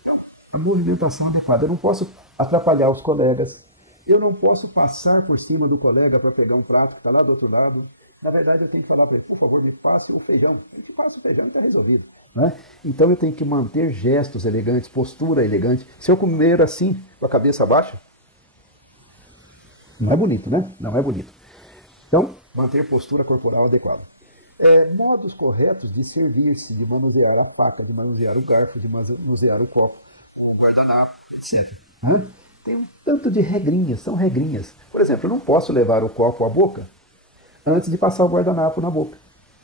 Então, a movimentação adequada. Eu não posso atrapalhar os colegas. Eu não posso passar por cima do colega para pegar um prato que está lá do outro lado. Na verdade, eu tenho que falar para ele, por favor, me passe o feijão. A gente passa o feijão e está resolvido. Né? Então, eu tenho que manter gestos elegantes, postura elegante. Se eu comer assim, com a cabeça baixa, não é bonito, né? Não é bonito. Então, manter postura corporal adequada. Modos corretos de servir-se, de manusear a faca, de manusear o garfo, de manusear o copo, o guardanapo, etc. Tem um tanto de regrinhas, são regrinhas. Por exemplo, eu não posso levar o copo à boca antes de passar o guardanapo na boca.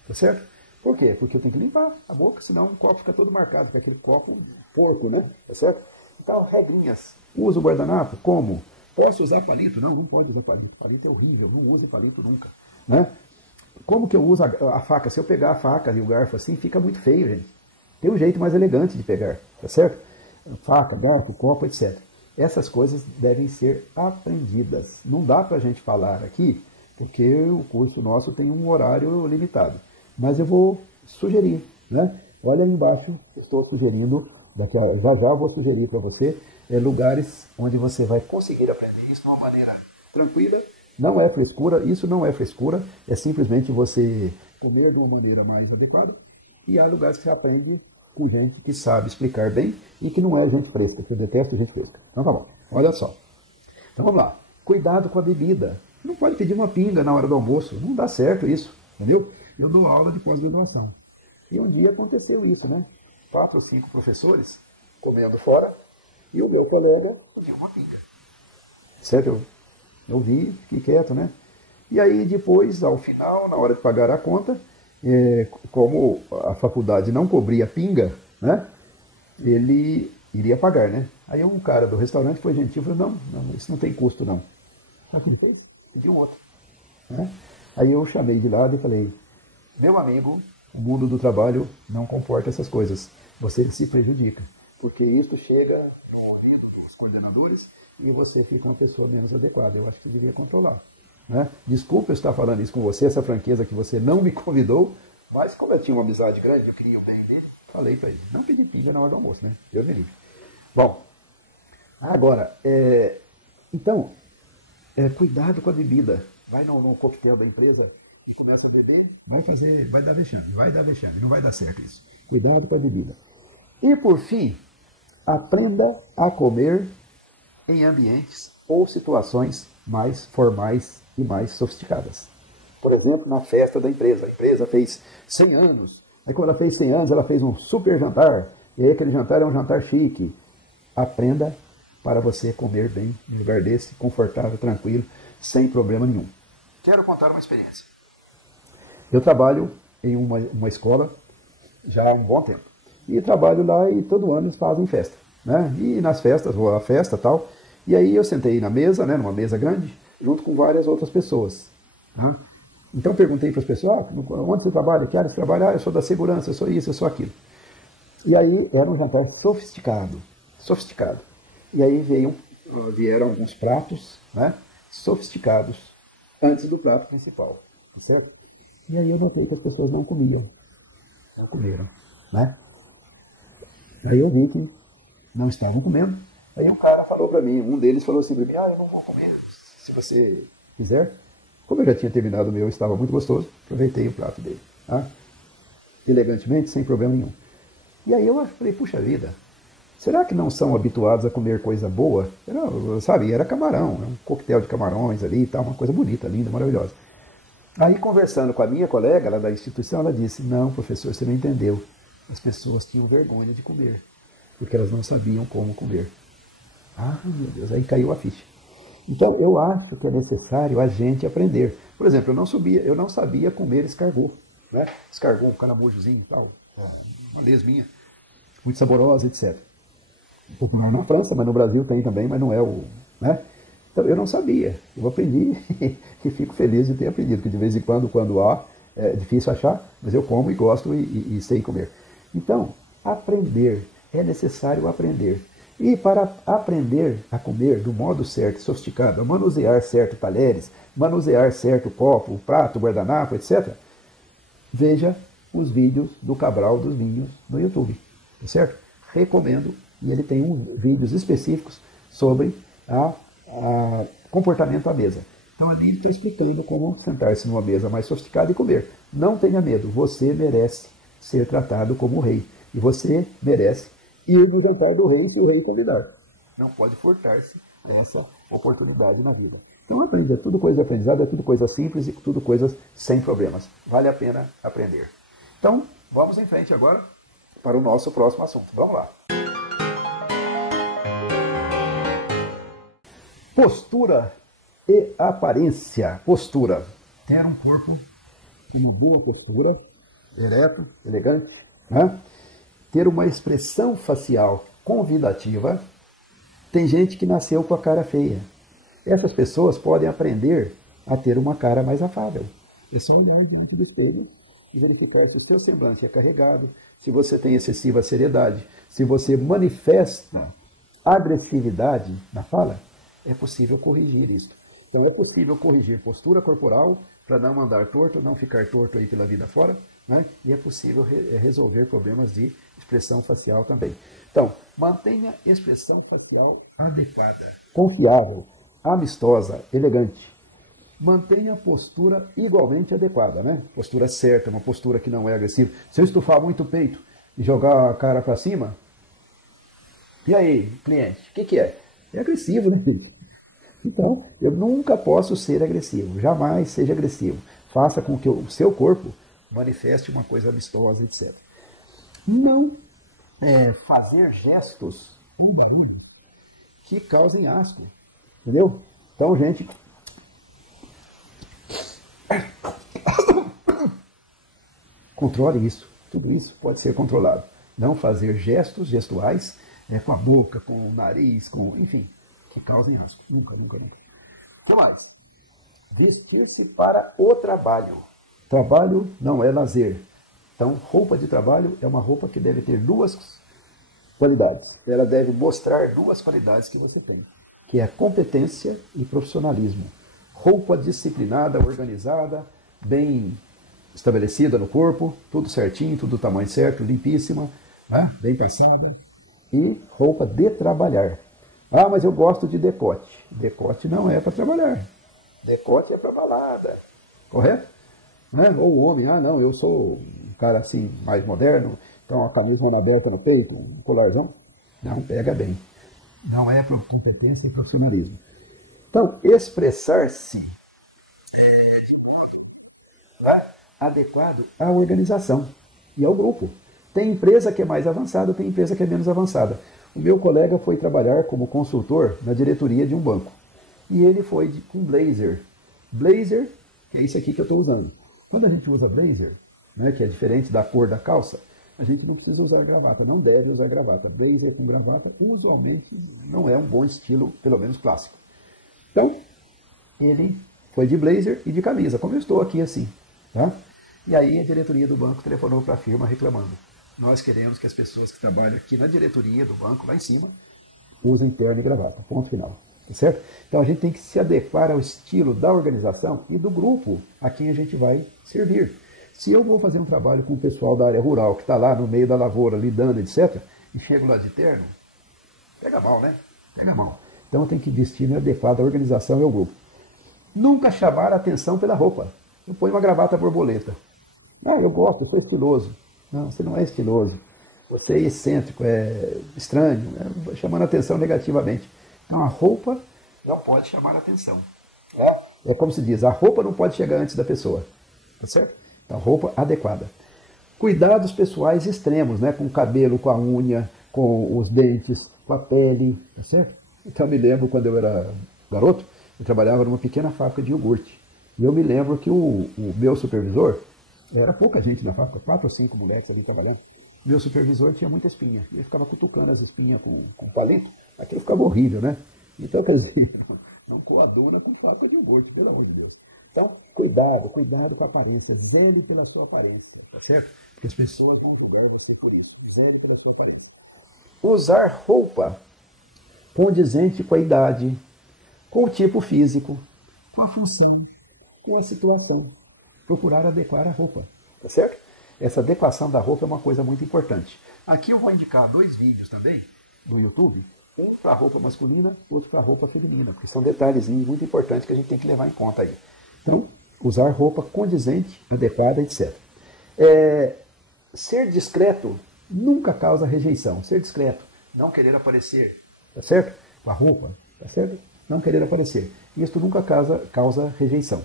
Tá certo? Por quê? Porque eu tenho que limpar a boca, senão o copo fica todo marcado, fica aquele copo porco, né? Tá certo? Então, regrinhas. Uso o guardanapo como? Posso usar palito? Não, não pode usar palito. Palito é horrível, não use palito nunca. Né? Como que eu uso a faca? Se eu pegar a faca e o garfo assim, fica muito feio, gente. Tem um jeito mais elegante de pegar, tá certo? Faca, garfo, copo, etc. Essas coisas devem ser aprendidas. Não dá para a gente falar aqui, porque o curso nosso tem um horário limitado. Mas eu vou sugerir, né? Olha ali embaixo, estou sugerindo, já vou sugerir para você, lugares onde você vai conseguir aprender isso de uma maneira tranquila. Não é frescura, isso não é frescura, é simplesmente você comer de uma maneira mais adequada. E há lugares que você aprende com gente que sabe explicar bem e que não é gente fresca, que eu detesto gente fresca. Então tá bom, olha só. Então vamos lá. Cuidado com a bebida. Não pode pedir uma pinga na hora do almoço, não dá certo isso, entendeu? Eu dou aula de pós-graduação. E um dia aconteceu isso, né? 4 ou 5 professores comendo fora e o meu colega pediu uma pinga. Certo? Eu vi, fiquei quieto, né? E aí depois, ao final, na hora de pagar a conta, como a faculdade não cobria pinga, né? Ele iria pagar, né? Aí um cara do restaurante foi gentil e falou, não, isso não tem custo não. Sabe o que ele fez? Pediu outro. Né? Aí eu chamei de lado e falei, meu amigo, o mundo do trabalho não comporta essas coisas. Você se prejudica. Porque isso chega no ouvido dos coordenadores e você fica uma pessoa menos adequada. Eu acho que você devia controlar. Né? Desculpa eu estar falando isso com você, essa franqueza que você não me convidou, mas como eu tinha uma amizade grande, eu queria o bem dele, falei para ele, não pedi pinga na hora do almoço, né? Deus me livre. Bom, agora, então, cuidado com a bebida. Vai no coquetel da empresa e começa a beber, vai dar vexame, não vai dar certo isso. Cuidado com a bebida. E por fim, aprenda a comer em ambientes ou situações mais formais e mais sofisticadas. Por exemplo, na festa da empresa. A empresa fez 100 anos. Aí quando ela fez 100 anos, ela fez um super jantar. E aí aquele jantar é um jantar chique. Aprenda para você comer bem em um lugar desse, confortável, tranquilo, sem problema nenhum. Quero contar uma experiência. Eu trabalho em uma escola já há um bom tempo. E trabalho lá e todo ano eles fazem festa. Né? E nas festas, vou à festa e tal. E aí eu sentei na mesa, né, numa mesa grande, junto com várias outras pessoas. Então perguntei para as pessoas, onde você trabalha? Que área você trabalha? Eu sou da segurança, eu sou isso, eu sou aquilo. E aí era um jantar sofisticado. E aí vieram alguns pratos, né, sofisticados antes do prato principal, certo? E aí eu notei que as pessoas não comeram, né? Aí eu vi que não estavam comendo. Aí um cara falou para mim, um deles falou assim para mim, eu não vou comer, se você quiser. Como eu já tinha terminado o meu, estava muito gostoso, aproveitei o prato dele. Tá? Elegantemente, sem problema nenhum. E aí eu falei, puxa vida, será que não são habituados a comer coisa boa? Era camarão, um coquetel de camarões ali e tal, uma coisa bonita, linda, maravilhosa. Aí conversando com a minha colega lá da instituição, ela disse, não, professor, você não entendeu. As pessoas tinham vergonha de comer, porque elas não sabiam como comer. Meu Deus, aí caiu a ficha. Então, eu acho que é necessário a gente aprender. Por exemplo, eu não sabia comer escargot. Né? Escargot, um caramujozinho e tal, uma lesminha, muito saborosa, etc. Popular na França, mas no Brasil tem também, mas não é o... Né? Então, eu não sabia. Eu aprendi e fico feliz de ter aprendido, porque de vez em quando há, é difícil achar, mas eu como e gosto e sei comer. Então, aprender, é necessário aprender. E para aprender a comer do modo certo, sofisticado, a manusear certo talheres, manusear certo copo, prato, guardanapo, etc., veja os vídeos do Cabral dos Vinhos no YouTube, certo? Recomendo, e ele tem uns vídeos específicos sobre a comportamento à mesa. Então ali ele está explicando como sentar-se numa mesa mais sofisticada e comer. Não tenha medo, você merece ser tratado como rei. E você merece ir no jantar do rei se o rei convidar. Não pode furtar-se essa oportunidade na vida. Então aprende, é tudo coisa de aprendizado, é tudo coisa simples e tudo coisas sem problemas. Vale a pena aprender. Então, vamos em frente agora para o nosso próximo assunto. Vamos lá. Postura e aparência. Postura. Ter um corpo em uma boa postura, ereto, elegante, né? Ter uma expressão facial convidativa. Tem gente que nasceu com a cara feia. Essas pessoas podem aprender a ter uma cara mais afável. Esse é um modo de espelho e verificar se o seu semblante é carregado, se você tem excessiva seriedade, se você manifesta agressividade na fala, é possível corrigir isso. Então é possível corrigir postura corporal para não andar torto, não ficar torto aí pela vida fora, né? E é possível resolver problemas de expressão facial também. Então, mantenha expressão facial adequada, confiável, amistosa, elegante. Mantenha a postura igualmente adequada, né? Postura certa, uma postura que não é agressiva. Se eu estufar muito o peito e jogar a cara para cima, e aí, cliente, o que é? É agressivo, né, gente? Então, eu nunca posso ser agressivo, jamais seja agressivo. Faça com que o seu corpo manifeste uma coisa amistosa, etc. Não fazer gestos ou barulho que causem asco, entendeu? Então, gente, controle isso. Tudo isso pode ser controlado. Não fazer gestos gestuais com a boca, com o nariz, enfim, que causem asco. Nunca, nunca, nunca. O que mais? Vestir-se para o trabalho. Trabalho não é lazer. Então, roupa de trabalho é uma roupa que deve ter duas qualidades. Ela deve mostrar duas qualidades que você tem, que é competência e profissionalismo. Roupa disciplinada, organizada, bem estabelecida no corpo, tudo certinho, tudo do tamanho certo, limpíssima, né? Bem passada. E roupa de trabalhar. Ah, mas eu gosto de decote. Decote não é para trabalhar. Decote é para balada. Correto? Né? Ou o homem, não, eu sou um cara assim, mais moderno, então a camisa aberta no peito, um colarzão. Não pega bem. Não é para competência e profissionalismo. Então, expressar-se adequado à organização e ao grupo. Tem empresa que é mais avançada, tem empresa que é menos avançada. O meu colega foi trabalhar como consultor na diretoria de um banco. E ele foi com blazer. Blazer, que é isso aqui que eu estou usando. Quando a gente usa blazer, né, que é diferente da cor da calça, a gente não precisa usar gravata, não deve usar gravata. Blazer com gravata, usualmente, não é um bom estilo, pelo menos clássico. Então, ele foi de blazer e de camisa, como eu estou aqui assim. Tá? E aí a diretoria do banco telefonou para a firma reclamando. Nós queremos que as pessoas que trabalham aqui na diretoria do banco, lá em cima, usem terno e gravata. Ponto final. Tá certo? Então a gente tem que se adequar ao estilo da organização e do grupo a quem a gente vai servir. Se eu vou fazer um trabalho com o pessoal da área rural, que está lá no meio da lavoura, lidando, etc., e chego lá de terno, pega mal, né? Pega mal. Então eu tenho que vestir-me adequado à organização e ao grupo. Nunca chamar a atenção pela roupa. Eu ponho uma gravata borboleta. Eu gosto, eu sou estiloso. Não, você não é estiloso. Você é excêntrico, é estranho, chamando a atenção negativamente. Então a roupa não pode chamar a atenção. É como se diz, a roupa não pode chegar antes da pessoa. Tá certo? Então roupa adequada. Cuidados pessoais extremos, né? Com o cabelo, com a unha, com os dentes, com a pele. Tá certo? Então eu me lembro quando eu era garoto, eu trabalhava numa pequena fábrica de iogurte. E eu me lembro que o meu supervisor, era pouca gente na fábrica, 4 ou 5 moleques ali trabalhando. Meu supervisor tinha muita espinha. Ele ficava cutucando as espinhas com palito. Aquilo ficava horrível, né? Então, quer dizer, não coaduna com fábrica de iogurte, pelo amor de Deus. Então, cuidado com a aparência. Zele pela sua aparência, tá certo? Porque as pessoas vão julgar você por isso. Zele pela sua aparência. Usar roupa condizente com a idade, com o tipo físico, com a função, com a situação. Procurar adequar a roupa, tá certo? Essa adequação da roupa é uma coisa muito importante. Aqui eu vou indicar 2 vídeos também, do YouTube, Um para a roupa masculina, outro para a roupa feminina, porque são detalhezinhos muito importantes que a gente tem que levar em conta aí. Então, usar roupa condizente, adequada, etc. Ser discreto nunca causa rejeição. Ser discreto, não querer aparecer, tá certo? Com a roupa, tá certo? Não querer aparecer. Isso nunca causa rejeição.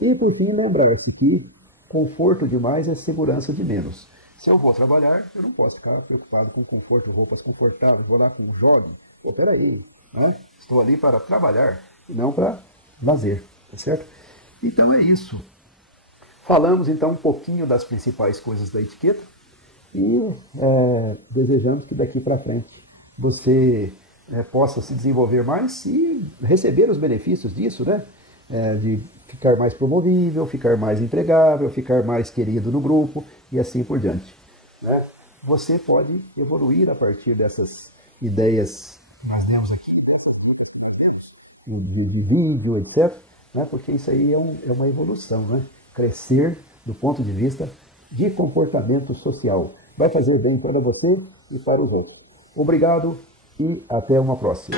E por fim, lembrar-se que conforto demais é segurança de menos. Se eu vou trabalhar, eu não posso ficar preocupado com conforto, roupas confortáveis, vou lá com jogging. Pô, peraí, né? Estou ali para trabalhar e não para lazer, tá certo? Então é isso. Falamos então um pouquinho das principais coisas da etiqueta e desejamos que daqui para frente você possa se desenvolver mais e receber os benefícios disso, né? De ficar mais promovível, ficar mais empregável, ficar mais querido no grupo e assim por diante. Né? Você pode evoluir a partir dessas ideias que nós demos aqui, de vídeo, etc. Né? Porque isso aí é uma evolução, né? Crescer do ponto de vista de comportamento social. Vai fazer bem para você e para os outros. Obrigado e até uma próxima.